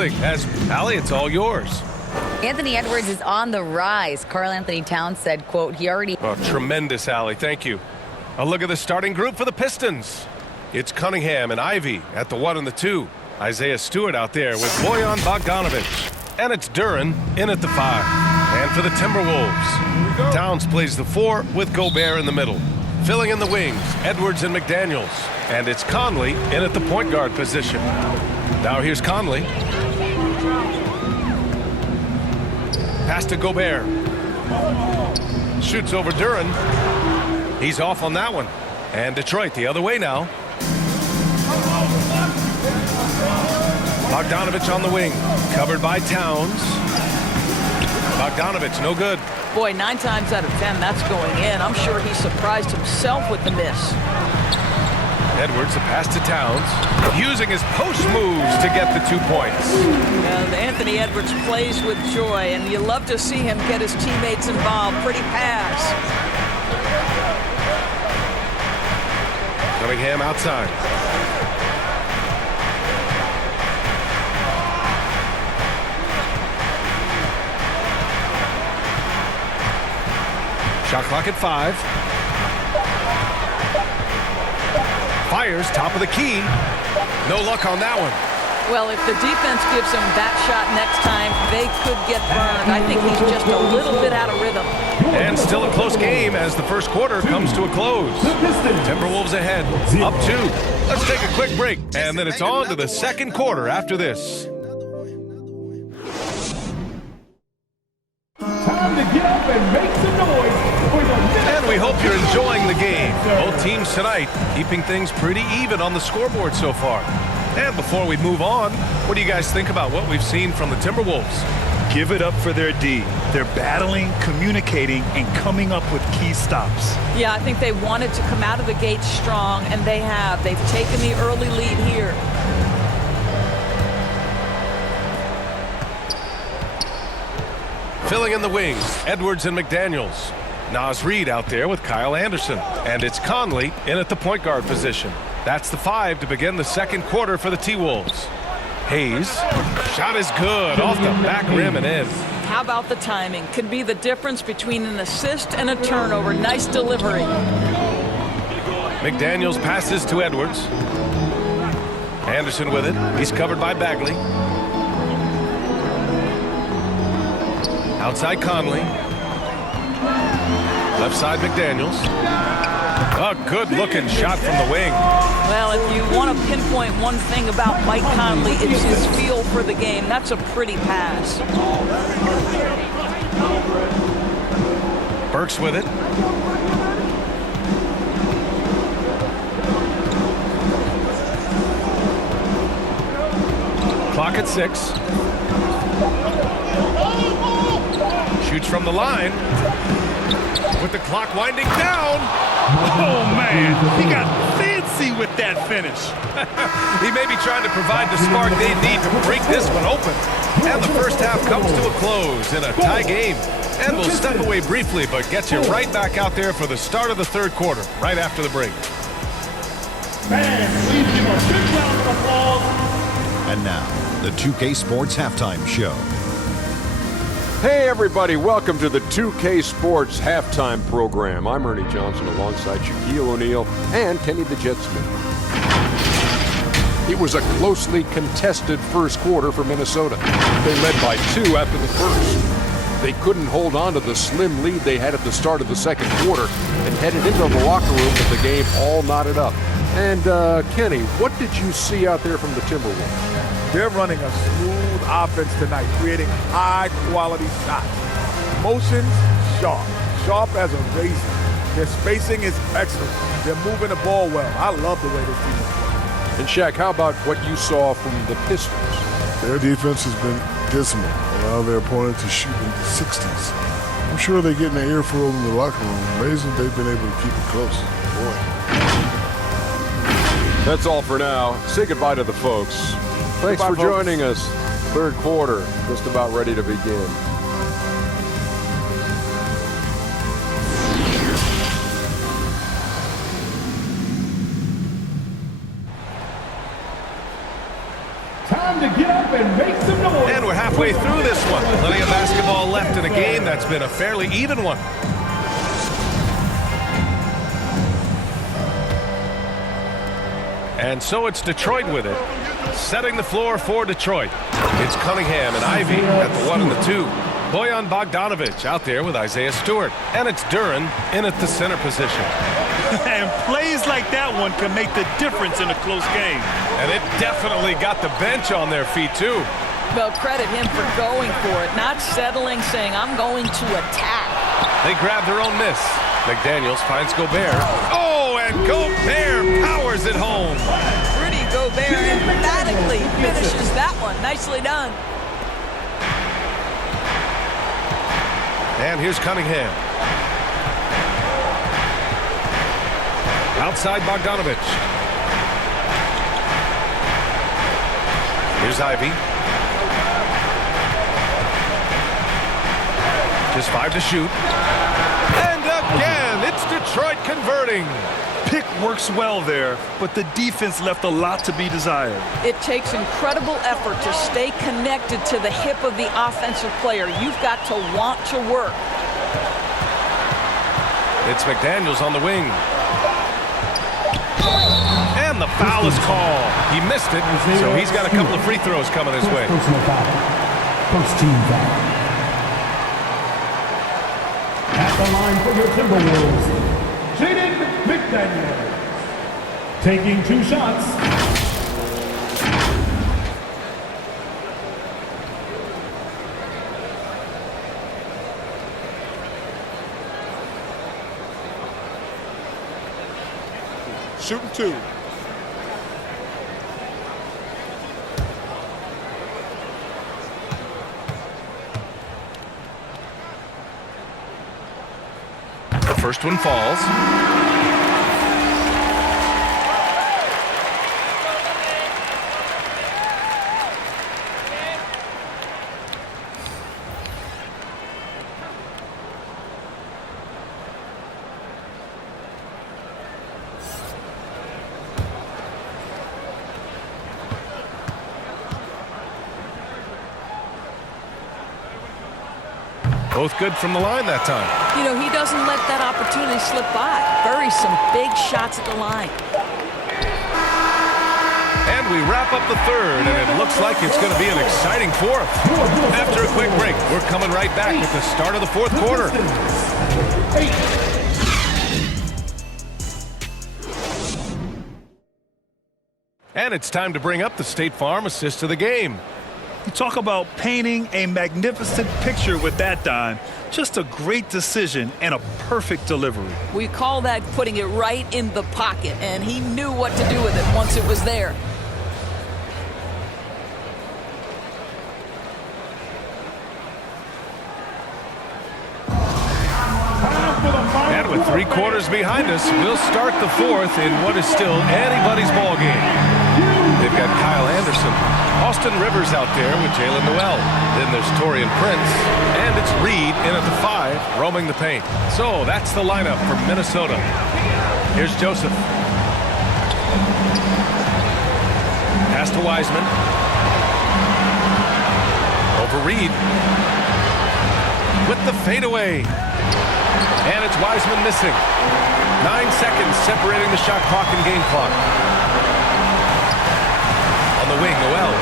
As Allie, it's all yours. Anthony Edwards is on the rise. Karl Anthony Towns said, quote, he already... Oh, tremendous, Allie. Thank you. A look at the starting group for the Pistons. It's Cunningham and Ivy at the 1 and the 2. Isaiah Stewart out there with Bojan Bogdanovic. And it's Duran in at the 5. And for the Timberwolves, Towns plays the 4 with Gobert in the middle. Filling in the wings, Edwards and McDaniels. And it's Conley in at the point guard position. Now here's Conley. Pass to Gobert. Shoots over Duran. He's off on that one. And Detroit the other way now. Bogdanovic on the wing. Covered by Towns. Bogdanovic, no good. Boy, 9 times out of 10, that's going in. I'm sure he surprised himself with the miss. Edwards, a pass to Towns, using his post moves to get the 2 points. And Anthony Edwards plays with joy, and you love to see him get his teammates involved. Pretty pass. Cunningham outside. Shot clock at 5. Fires, top of the key. No luck on that one. Well, if the defense gives him that shot next time, they could get burned. I think he's just a little bit out of rhythm. And still a close game as the first quarter comes to a close. Timberwolves ahead, up 2. Let's take a quick break, and then it's on to the second quarter after this. Time to get up and make some noise. And we hope you're enjoying the game. Both teams tonight keeping things pretty even on the scoreboard so far. And before we move on, what do you guys think about what we've seen from the Timberwolves? Give it up for their D. They're battling, communicating, and coming up with key stops. Yeah, I think they wanted to come out of the gate strong, and they have. They've taken the early lead here. Filling in the wings, Edwards and McDaniels. Naz Reid out there with Kyle Anderson. And it's Conley in at the point guard position. That's the 5 to begin the second quarter for the T-Wolves. Hayes, shot is good, off the back rim and in. How about the timing? Could be the difference between an assist and a turnover. Nice delivery. McDaniels passes to Edwards. Anderson with it. He's covered by Bagley. Outside Conley. Left side McDaniels. A good-looking shot from the wing. Well, if you want to pinpoint one thing about Mike Conley, it's his feel for the game. That's a pretty pass. Burks with it. Clock at 6. Shoots from the line. With the clock winding down. Oh, man. He got fancy with that finish. He may be trying to provide the spark they need to break this one open. And the first half comes to a close in a tie game. And we'll step away briefly, but get you right back out there for the start of the third quarter, right after the break. Man, please give a big round of applause. And now, the 2K Sports Halftime Show. Hey everybody, welcome to the 2K Sports Halftime Program. I'm Ernie Johnson alongside Shaquille O'Neal and Kenny the Jet Smith. It was a closely contested first quarter for Minnesota. They led by 2 after the first. They couldn't hold on to the slim lead they had at the start of the second quarter and headed into the locker room with the game all knotted up. And Kenny, what did you see out there from the Timberwolves? They're running a smooth offense tonight, creating high-quality shots. Motions, sharp as a razor. Their spacing is excellent. They're moving the ball well. I love the way this team is playing. And Shaq, how about what you saw from the Pistons? Their defense has been dismal. Allow their opponent to shoot in the 60s. I'm sure they're getting an earful in the locker room. Amazing they've been able to keep it close. Boy. That's all for now. Say goodbye to the folks. Thanks for joining us. Third quarter, just about ready to begin. Time to get up and make some halfway through this one. Plenty of basketball left in a game that's been a fairly even one. And so it's Detroit with it. Setting the floor for Detroit. It's Cunningham and Ivy at the 1 and the 2. Bojan Bogdanovic out there with Isaiah Stewart. And it's Duren in at the center position. And plays like that one can make the difference in a close game. And it definitely got the bench on their feet, too. Well, credit him for going for it, not settling, saying, I'm going to attack. They grab their own miss. McDaniels finds Gobert. Oh, and Gobert powers it home. Rudy Gobert emphatically finishes that one. Nicely done. And here's Cunningham. Outside Bogdanovic. Here's Ivy. Just 5 to shoot. And again, it's Detroit converting. Pick works well there, but the defense left a lot to be desired. It takes incredible effort to stay connected to the hip of the offensive player. You've got to want to work. It's McDaniels on the wing. And the foul is called. He missed it, so he's got a couple of free throws coming his way. Personal foul. First team foul. At the line for your Timberwolves, Jaden McDaniels. Taking 2 shots. Shooting 2. The first one falls. Both good from the line that time. You know, he doesn't let that opportunity slip by. Buries some big shots at the line. And we wrap up the third, and it looks like it's going to be an exciting fourth. After a quick break, we're coming right back at the start of the fourth quarter. And it's time to bring up the State Farm assist of the game. You talk about painting a magnificent picture with that dime. Just a great decision and a perfect delivery. We call that putting it right in the pocket, and he knew what to do with it once it was there. And with 3 quarters behind us, we'll start the fourth in what is still anybody's ball game. They've got Kyle Anderson, Austin Rivers out there with Jalen Noel. Then there's Torian Prince, and it's Reed in at the 5, roaming the paint. So that's the lineup for Minnesota. Here's Joseph. Pass to Wiseman. Over Reed. With the fadeaway. And it's Wiseman missing. 9 seconds separating the shot clock and game clock. On the wing, Noel.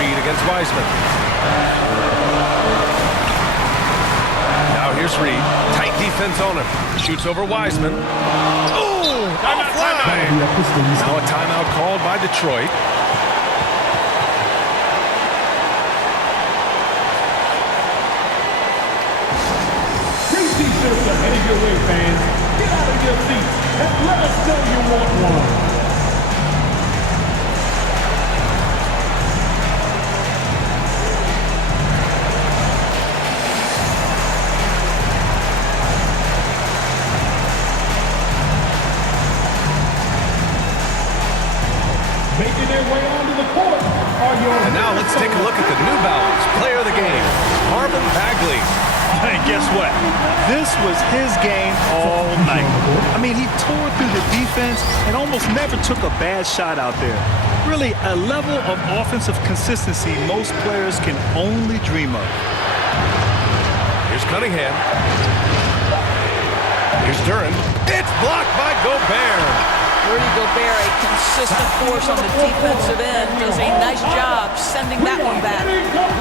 Reed against Wiseman. Now here's Reed. Tight defense on him. Shoots over Wiseman. Oh! Offline! Now a timeout called by Detroit. T-shirts are headed your way, fans. Get out of your seats and let us know you want one. Making their way onto the court are your... And now let's take a look at the New Balance player of the game, Marvin Bagley. And guess what? This was his game all night. I mean, he tore through the defense and almost never took a bad shot out there. Really, a level of offensive consistency most players can only dream of. Here's Cunningham. Here's Duran. It's blocked by Gobert. Rudy Gobert, a consistent force on the defensive end, does a nice job sending that one back.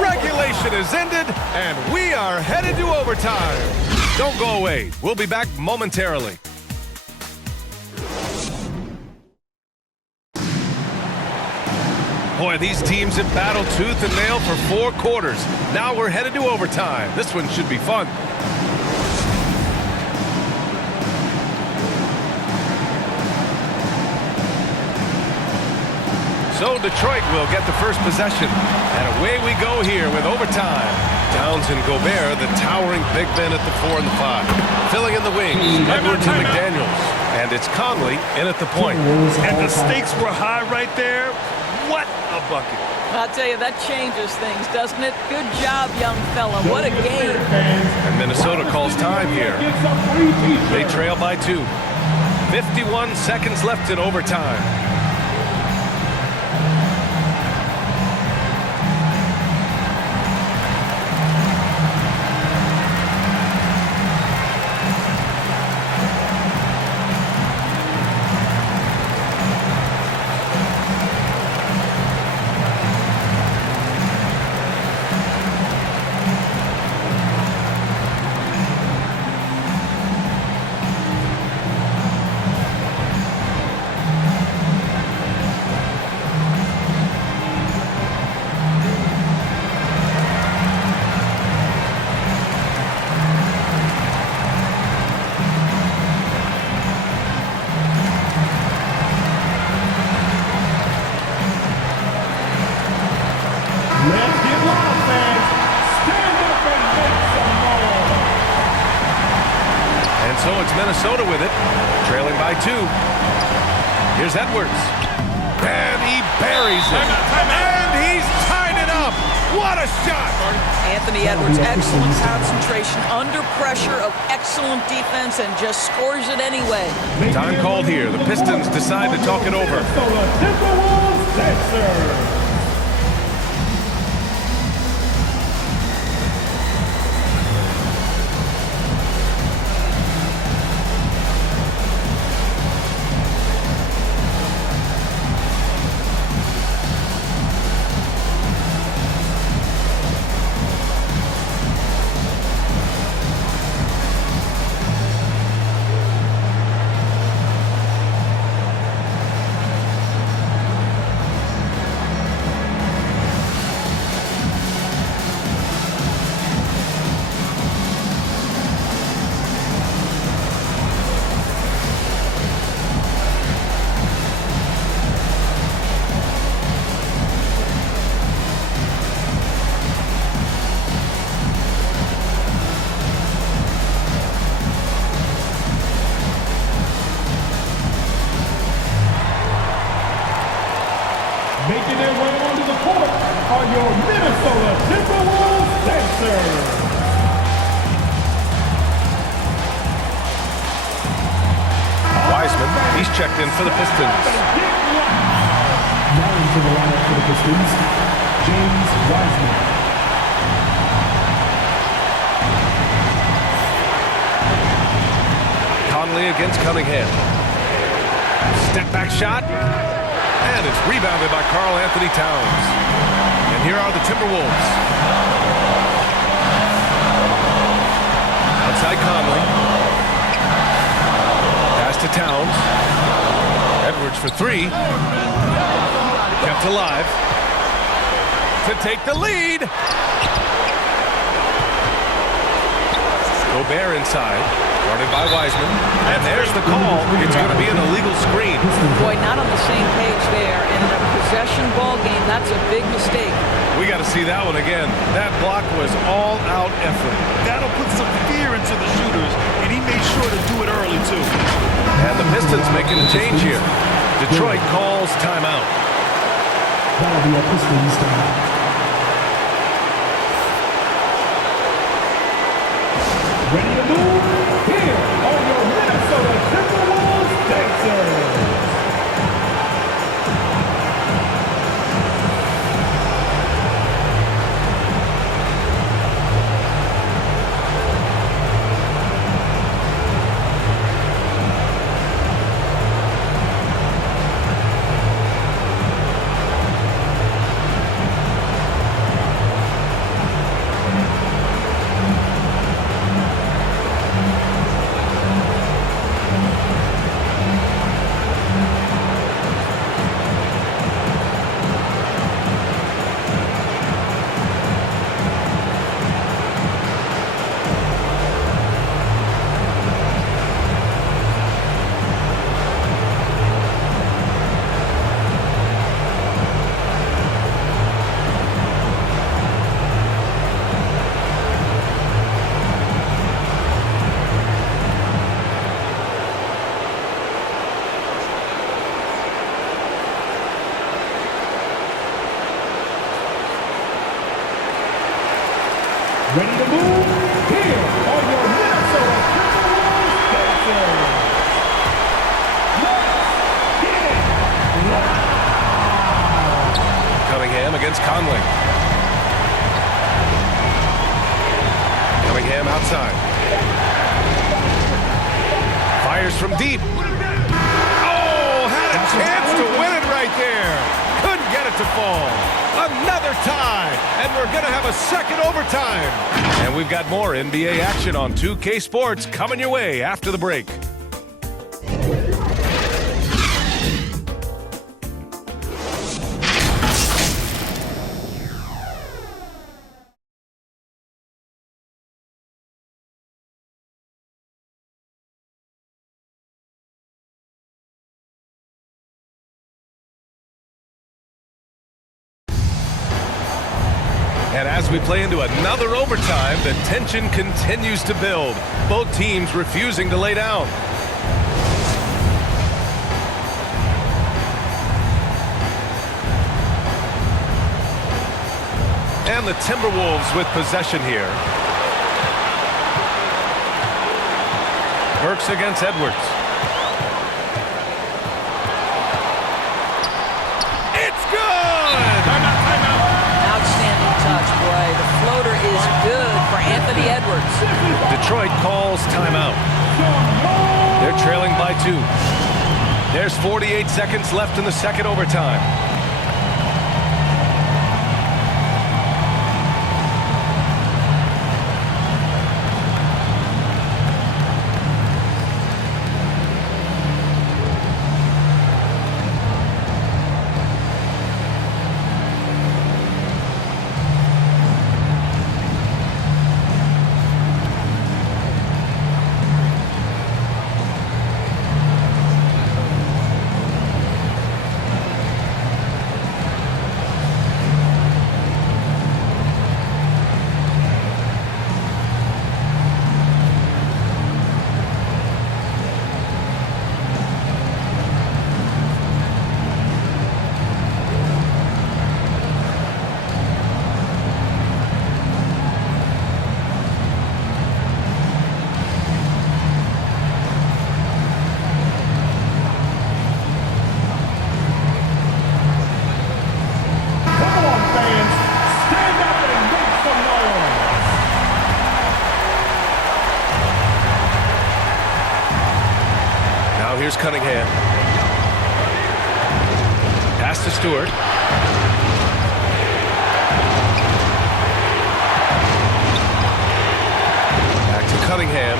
Regulation is ended, and we are headed to overtime. Don't go away. We'll be back momentarily. Boy, these teams have battled tooth and nail for 4 quarters. Now we're headed to overtime. This one should be fun. So Detroit will get the first possession. And away we go here with overtime. Towns and Gobert, the towering big men at the 4 and the 5. Filling in the wings, Edwards and McDaniels. And it's Conley in at the point. And the stakes were high right there. What a bucket. I'll tell you, that changes things, doesn't it? Good job, young fella. What a game. And Minnesota calls time here. They trail by 2. 51 seconds left in overtime. So it's Minnesota with it, trailing by 2. Here's Edwards. And he buries it. And he's tied it up. What a shot. Anthony Edwards, excellent concentration, under pressure of excellent defense, and just scores it anyway. Time called here. The Pistons decide to talk it over. Making their way onto the court are your Minnesota Timberwolves Dancers. Wiseman, he's checked in for the Pistons. Now into the lineup for the Pistons, James Wiseman. Conley against Cunningham. Step back shot. And it's rebounded by Karl Anthony Towns. And here are the Timberwolves. Outside Conley. Pass to Towns. Edwards for 3. Kept alive. To take the lead. Gobert inside. Guarded by Wiseman. And there's the call. It's going to be an illegal screen. Boy, not on the same page there. In a possession ball game, that's a big mistake. We got to see that one again. That block was all-out effort. That'll put some fear into the shooters, and he made sure to do it early, too. And the Pistons making a change here. Detroit calls timeout. That'll be a Pistons timeout. Ready to move? Here are your Minnesota Timberwolves Pacers. Let's get it loud. Cunningham against Conley. Cunningham outside. Fires from deep. Oh, had a chance to win it right there. Couldn't get it to fall. Another tie, and we're going to have a second overtime. And we've got more NBA action on 2K Sports coming your way after the break. And as we play into another overtime, the tension continues to build. Both teams refusing to lay down. And the Timberwolves with possession here. Burks against Edwards. It's good! Outstanding touch, boy. The floater is good for Anthony Edwards. Detroit calls timeout. They're trailing by 2. There's 48 seconds left in the second overtime. Here's Cunningham. Pass to Stewart. Back to Cunningham.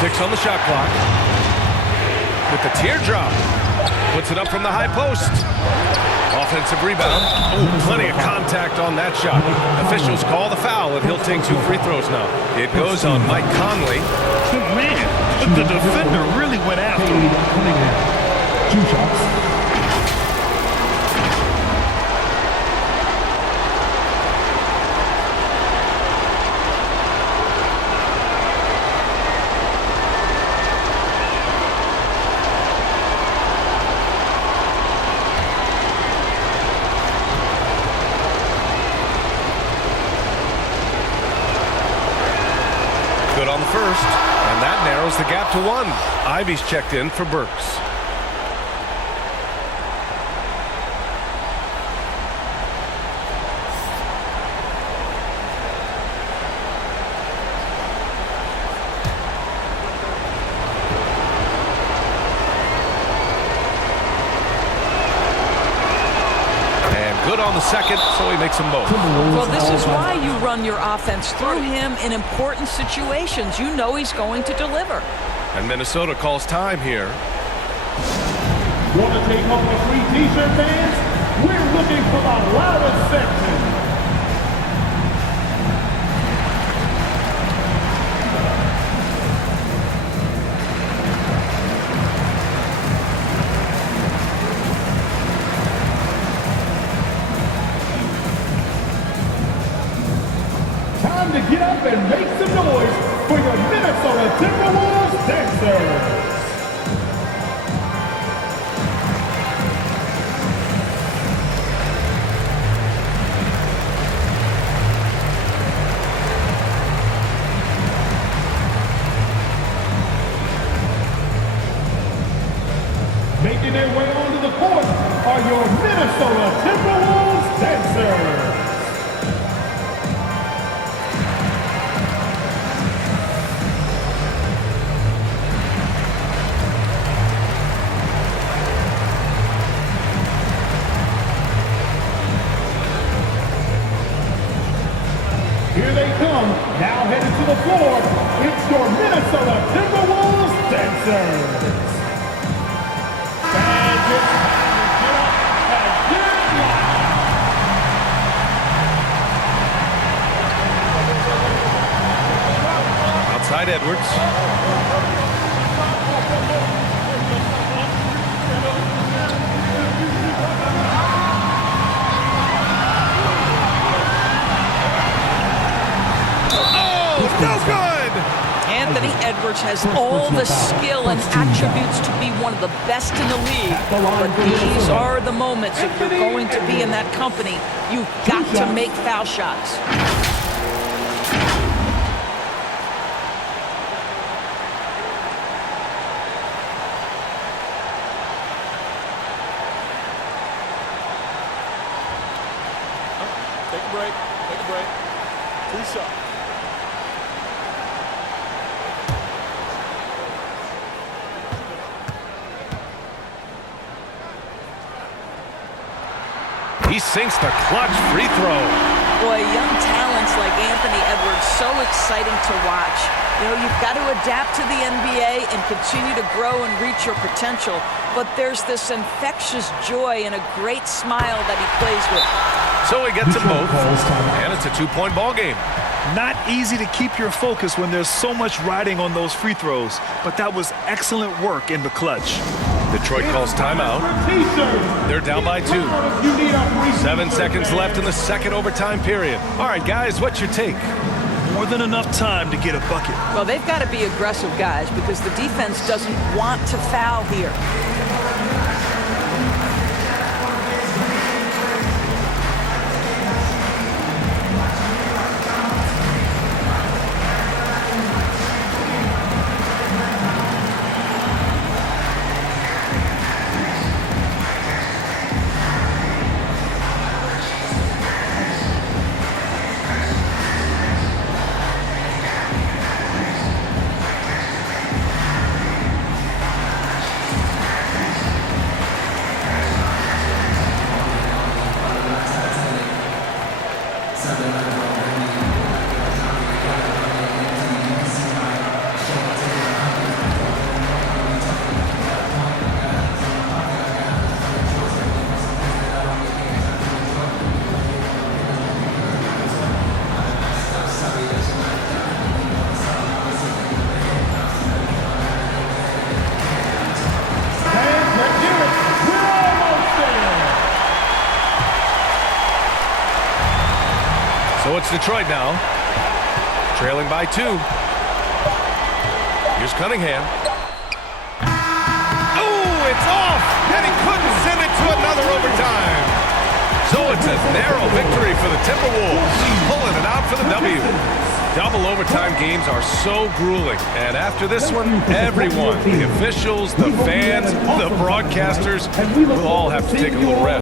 6 on the shot clock. With the teardrop. Puts it up from the high post. Offensive rebound. Oh, plenty of contact on that shot. Officials call the foul, and he'll take 2 free throws now. It goes on Mike Conley. Man, the defender really went after him. 2 shots. Good on the first, and that narrows the gap to 1. Ivy's checked in for Burks. Good on the second, so he makes them both. Well, this is why you run your offense through him in important situations. You know he's going to deliver. And Minnesota calls time here. Want to take home the free t-shirt, fans? We're looking for the loudest section. To get up and make some noise for your Minnesota Timberwolves dancers. Minnesota Timberwolves dancers. Here they come, now headed to the floor. It's your Minnesota Timberwolves dancers. And it's time to get up and get live. Outside Edwards. Oh, no good! Anthony Edwards has all the skill and attributes to be one of the best in the league. But these are the moments, if you're going to be in that company, you've got to make foul shots. Take a break. Take a break. 2 shots. He sinks the clutch free throw. Boy, young talents like Anthony Edwards, so exciting to watch. You know, you've got to adapt to the NBA and continue to grow and reach your potential. But there's this infectious joy and a great smile that he plays with. So he gets them both, and it's a 2-point ball game. Not easy to keep your focus when there's so much riding on those free throws, but that was excellent work in the clutch. Detroit calls timeout. They're down by 2. 7 seconds left in the second overtime period. All right, guys, what's your take? More than enough time to get a bucket. Well, they've got to be aggressive, guys, because the defense doesn't want to foul here. So it's Detroit now, trailing by 2. Here's Cunningham. Oh, it's off, and he couldn't send it to another overtime. So it's a narrow victory for the Timberwolves, pulling it out for the W. Double overtime games are so grueling, and after this one, everyone, the officials, the fans, the broadcasters, will all have to take a little rest.